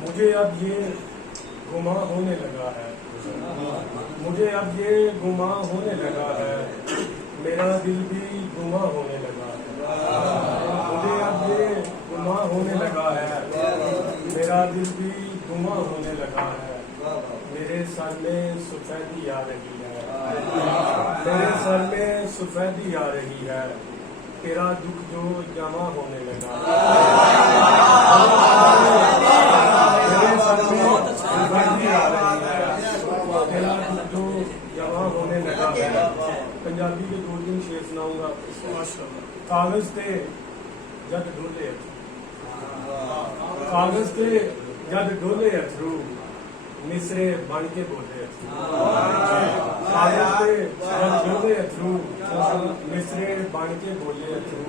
मुझे अब ये गुमा होने लगा है, मुझे अब ये गुमा होने लगा है, मेरा दिल भी गुमा होने लगा है। मुझे अब ये गुमा होने लगा है, मेरा दिल भी गुमा होने लगा है। मेरे सर में सफेदी आ रही है, मेरे सर में सफेदी आ रही है, तेरा दुख जो जमा होने लगा मेरे सर में सफेदी आ रही है, तेरा दुख जो जमा होने लगा है। पंजाबी के 2-3 शेर सुनाऊंगा। कागज ते जद डोले कागज ते जद डोले अथरू, मिसरे बन के बोले कागज ते जद डोले अथरू, मिसरे बन के बोले अथरू।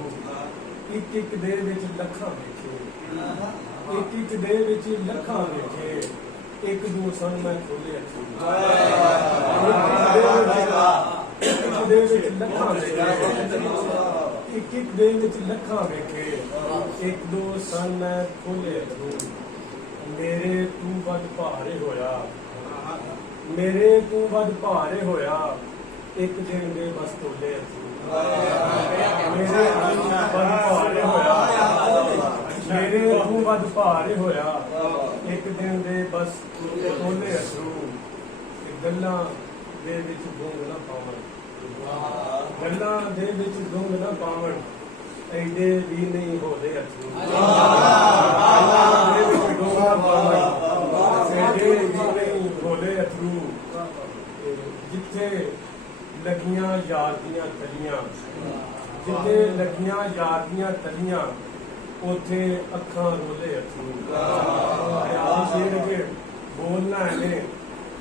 एक एक दे विच लखां वेखे, एक एक दे विच लखां वेखे, एक दो सन मैं खोले अथरू। एक एक दे विच लखां वेखे, एक एक दे विच लखां वेखे, एक दो सन मैं खोले अथरू। मेरे तू वध भारे होया, मेरे तू वध भारे होया, एक दिन दे बस तोले अथरू। मेरे तू वध भारे होया, मेरे तू वध भारे होया, एक दिन दे बस तोले अथरू। गल्लां दे विच गुंग ना पावन, गल्लां दे विच गुंग ना पावन, ऐडे भी नहीं होले अथरू। गल्लां दे विच गुंग ना पावन, ऐडे भी नहीं होले अथरू। जिथे लगियां यार दियां तलियां, जिथे लगियां यार दियां तलियां, उथे अखां रोले अथरू। शेर अगे बोलना है ने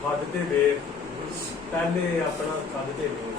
हद ते वेख, पहले अपना कद ते वेख।